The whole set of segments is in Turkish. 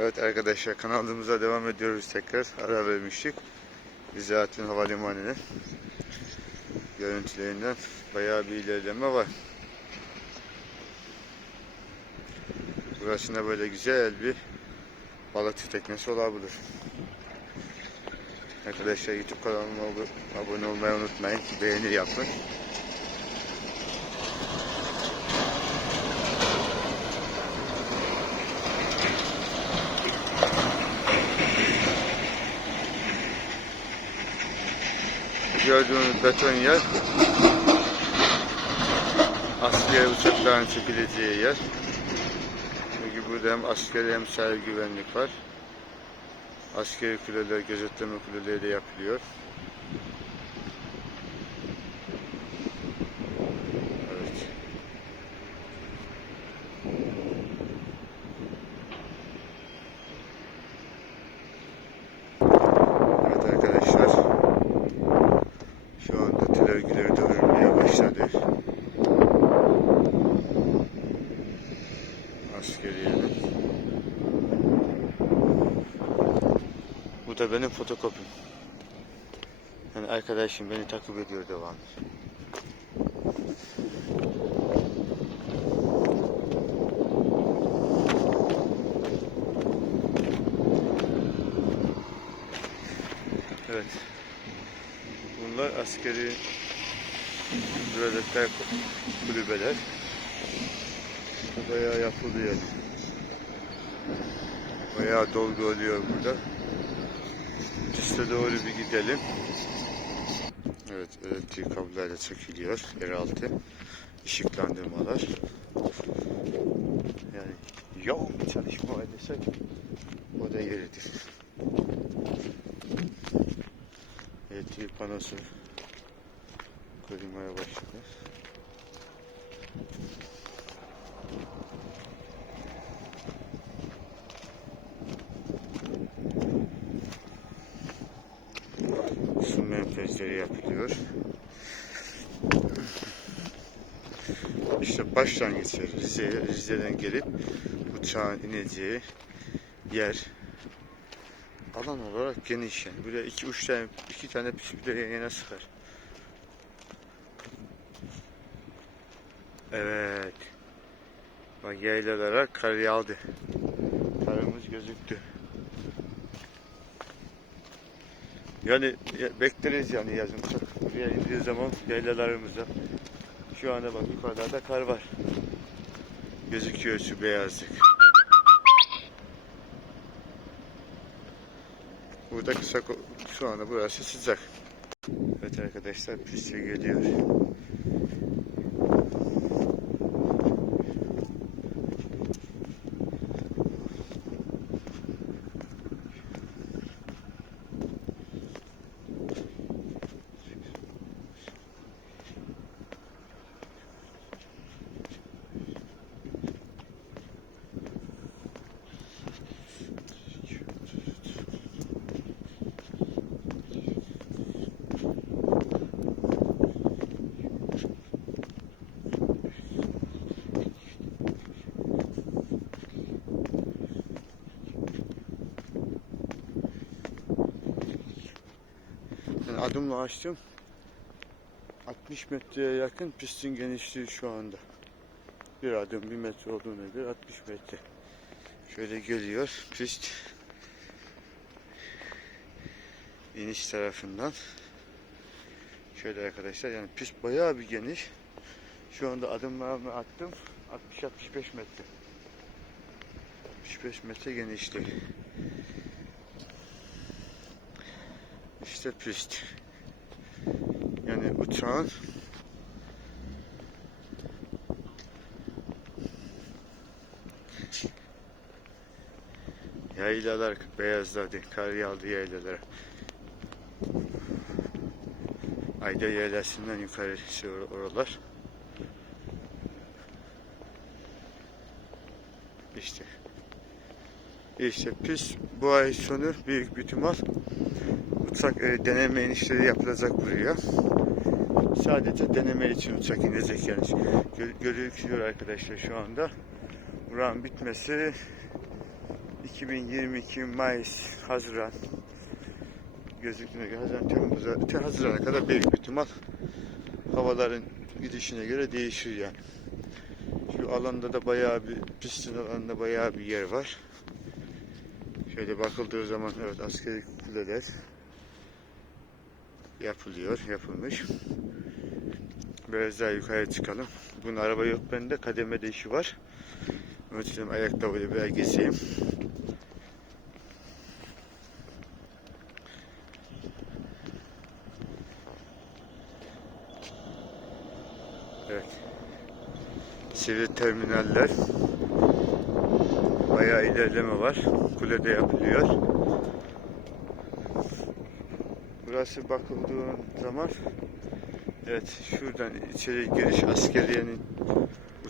Evet arkadaşlar kanalımıza devam ediyoruz tekrar. Ara vermiştik. Bizahattin Havalimanı'nın görüntülerinden bayağı bir ilerleme var. Burasında böyle güzel bir balıkçı teknesi olabilir. Arkadaşlar YouTube kanalıma abone olmayı unutmayın. Beğeni yapın. Gördüğünüz beton yer askeri uçakların çekileceği yer. Çünkü burada hem askeri hem sahil güvenlik var. Askeri kuleler, gözetleme kuleleri de yapılıyor. Evet. Evet arkadaşlar. Şu anda televizyon de örülmeye başladı. Askeriyenin. Bu da benim fotokopim. Yani arkadaşım beni takip ediyor devamlı. Evet. Bunlar askeri börekler, kulübeler. Bayağı yapılıyor. Bayağı dolgu oluyor burada. Piste doğru bir gidelim. Evet, elektrik kabloları çekiliyor. Yeraltı ışıklandırmalar. Yani yoğun bir çalışma desek o da yeridir. Elektrik panosu kurulmaya başladı. İşte başlangıç yeri. Rize'ye, Rize'den gelip uçağın ineceği yer alan olarak geniş yani. Böyle iki üç tane iki tane de yan yana sıkar. Evet. Bak yaylalara kar yağdı. Karımız gözüktü. Yani ya- bekleriz yani yazın. Buraya indiği zaman yaylalarımızda. Şu anda bak yukarıda kar var. Gözüküyor şu beyazlık. Burada kısa şu anda burası sıcak. Evet arkadaşlar piste geliyor. Adımla açtım. 60 metreye yakın pistin genişliği şu anda. Bir adım bir metre olduğuna göre 60 metre. Şöyle geliyor pist. iniş tarafından. Şöyle arkadaşlar yani pist bayağı bir geniş. Şu anda adımlarımı attım. 60-65 metre. 65 metre genişliği. İşte pist. Yani uçağın yaylalar beyazladı, kar yağdı yaylalara. Ayda yaylasından yukarısı or- oralar. İşte. İşte pist bu ay sonu büyük bir ihtimal uçak e, deneme inişleri yapılacak buraya. Sadece deneme için uçak inecek yani. Gö- gözüküyor arkadaşlar şu anda. Buranın bitmesi 2022 Mayıs, Haziran gözüktüğüne göre Haziran, Temmuz'a, te- Haziran'a kadar büyük bir ihtimal havaların gidişine göre değişir yani. Şu alanda da bayağı bir pistin alanında bayağı bir yer var. Şöyle bakıldığı zaman evet askeri kuleler yapılıyor, yapılmış. Biraz daha yukarı çıkalım. Bunun araba yok bende, kademede işi var. Onun için ayakta böyle bir gezeyim. Evet. Sivil terminaller. Bayağı ilerleme var. Kulede yapılıyor. Burası bakıldığı zaman evet şuradan içeri giriş askeriyenin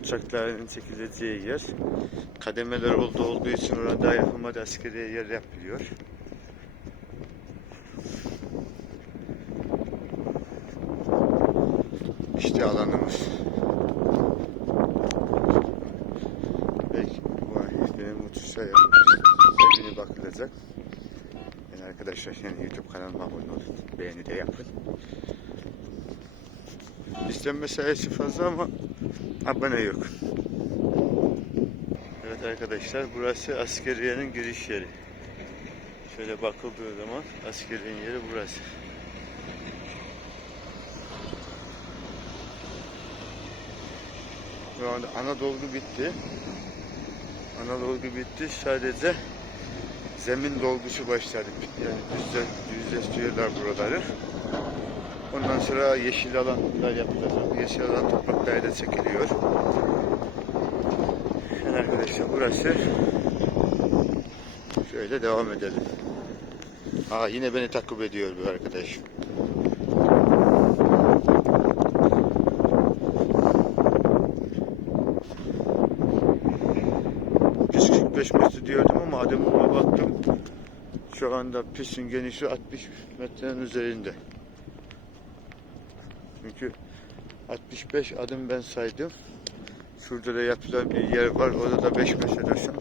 uçakların çekileceği yer. Kademeler oldu olduğu için orada yapılmadı askeriye yer yapılıyor. Arkadaşlar yani YouTube kanalıma abone olun. Beğeni de yapın. İstenme sayısı fazla ama abone yok. Evet arkadaşlar burası askeriyenin giriş yeri. Şöyle bakıldığı zaman askeriyenin yeri burası. Şu anda ana dolgu bitti. Ana dolgu bitti. Sadece zemin dolgusu başladı. Yani düzle, düzleştiriyorlar buraları. Ondan sonra yeşil alanlar yapılacak. Yeşil alan topraklar da çekiliyor. Yani arkadaşlar burası şöyle devam edelim. Aa yine beni takip ediyor bu arkadaş. Pis 45 metre diyordum ama adım ona baktım. Şu anda pistin genişliği 60 metrenin üzerinde. Çünkü 65 adım ben saydım. Şurada da yapılan bir yer var. Orada da 5 metre desem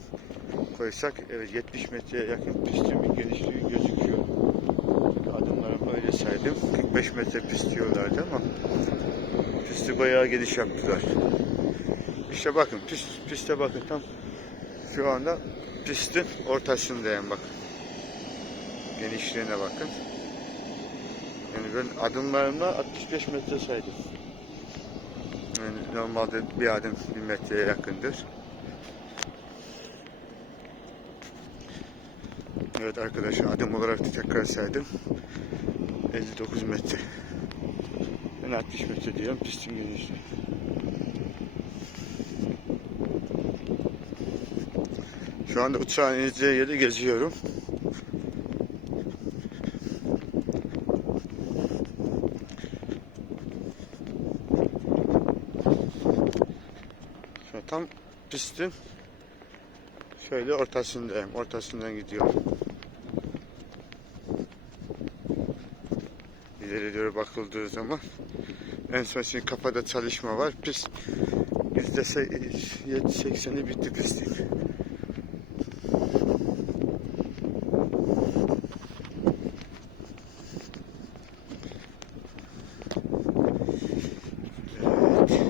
koysak evet 70 metreye yakın pistin bir genişliği gözüküyor. Adımlarımı öyle saydım. 45 metre pist diyorlardı ama pisti bayağı geniş yaptılar. İşte bakın pist, piste bakın tam şu anda pistin ortasındayım bakın. Genişliğine bakın. Yani ben adımlarımla 65 metre saydım. Yani normalde bir adım bir metreye yakındır. Evet arkadaşlar adım olarak da tekrar saydım. 59 metre. Ben 60 metre diyorum pistin genişliği. Şu anda uçağın ineceği yeri geziyorum. Şu tam pistin şöyle ortasındayım. Ortasından gidiyorum. İleri doğru bakıldığı zaman en son şimdi kafada çalışma var. Yüzde sekseni bitti pistin. Evet.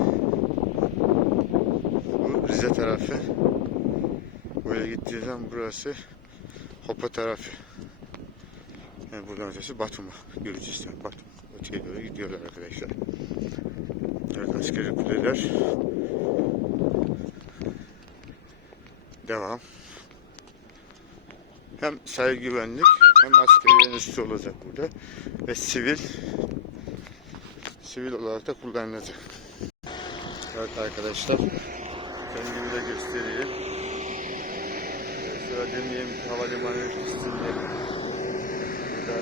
Bu Rize tarafı. Böyle gittiği zaman burası Hopa tarafı. Yani buradan ötesi Batum'a, Gürcistan, Batum. Öteye doğru gidiyorlar arkadaşlar. Evet askeri kuleler. Devam. Hem sahil güvenlik hem askeri üstü olacak burada. Ve sivil sivil olarak da kullanılacak. Evet arkadaşlar. Kendimi de göstereyim. Demeyeyim havalimanı pistinde. Burada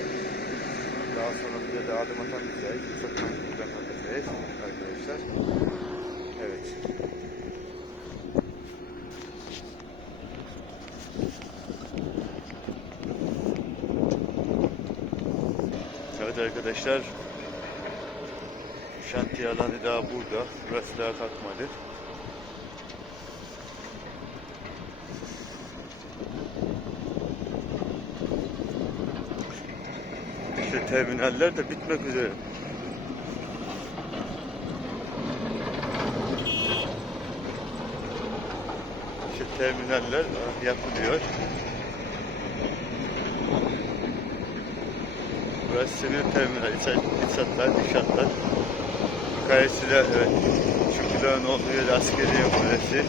daha sonra bir de adım atamayacağız. Çok buradan atacağız arkadaşlar. Evet. Evet arkadaşlar. Şantiye alanı daha burada. Burası daha kalkmadı. Terminaller de bitmek üzere. İşte terminaller yapılıyor. Burası sinir terminal, İç, İçatlar, İşatlar. Yukarısıyla evet, Çukurların olduğu yer askeriye kulesi.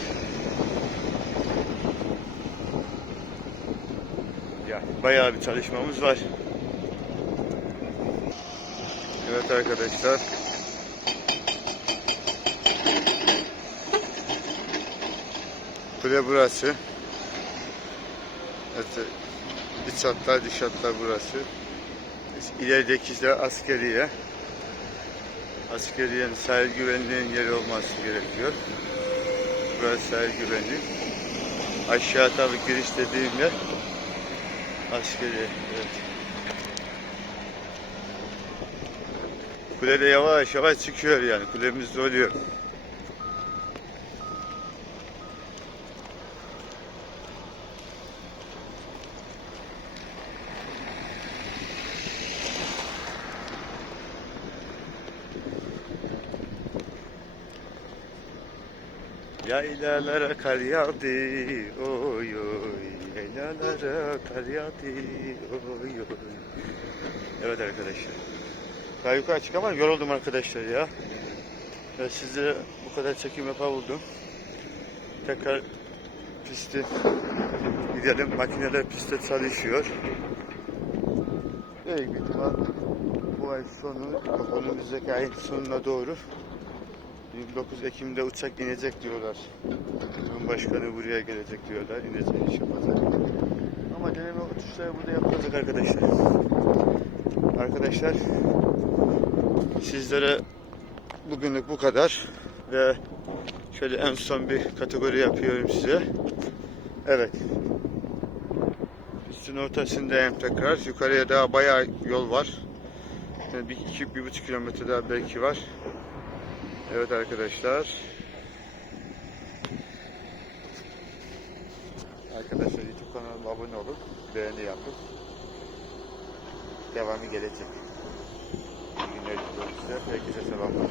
Yani bayağı bir çalışmamız var. Evet arkadaşlar. Kule burası. Evet, iç hatlar, dış hatlar burası. İlerideki de askeriye. Askeriyenin sahil güvenliğinin yeri olması gerekiyor. Burası sahil güvenliği. Aşağı tabi giriş dediğim yer askeriye. Evet. Kule de yavaş yavaş çıkıyor yani. Kulemiz de oluyor. Yaylalara kar yağdı, oy oy. Yaylalara kar yağdı, oy oy. Evet arkadaşlar. Daha yukarı çıkamam, yoruldum arkadaşlar ya. Ve sizlere bu kadar çekim yapabildim. Tekrar pisti gidelim. Makineler pistte çalışıyor. Büyük bir bu ay sonu, önümüzdeki ayın sonuna doğru 29 Ekim'de uçak inecek diyorlar. Cumhurbaşkanı buraya gelecek diyorlar. İnecek iş yapacak. Ama deneme uçuşları burada yapılacak arkadaşlar. Arkadaşlar sizlere bugünlük bu kadar ve şöyle en son bir kategori yapıyorum size. Evet. Üstün ortasındayım tekrar. Yukarıya daha bayağı yol var. Yani bir, iki, bir buçuk kilometre daha belki var. Evet arkadaşlar. Arkadaşlar YouTube kanalıma abone olup beğeni yapıp devamı gelecek. İyi günler diliyorum size. Herkese selamlar.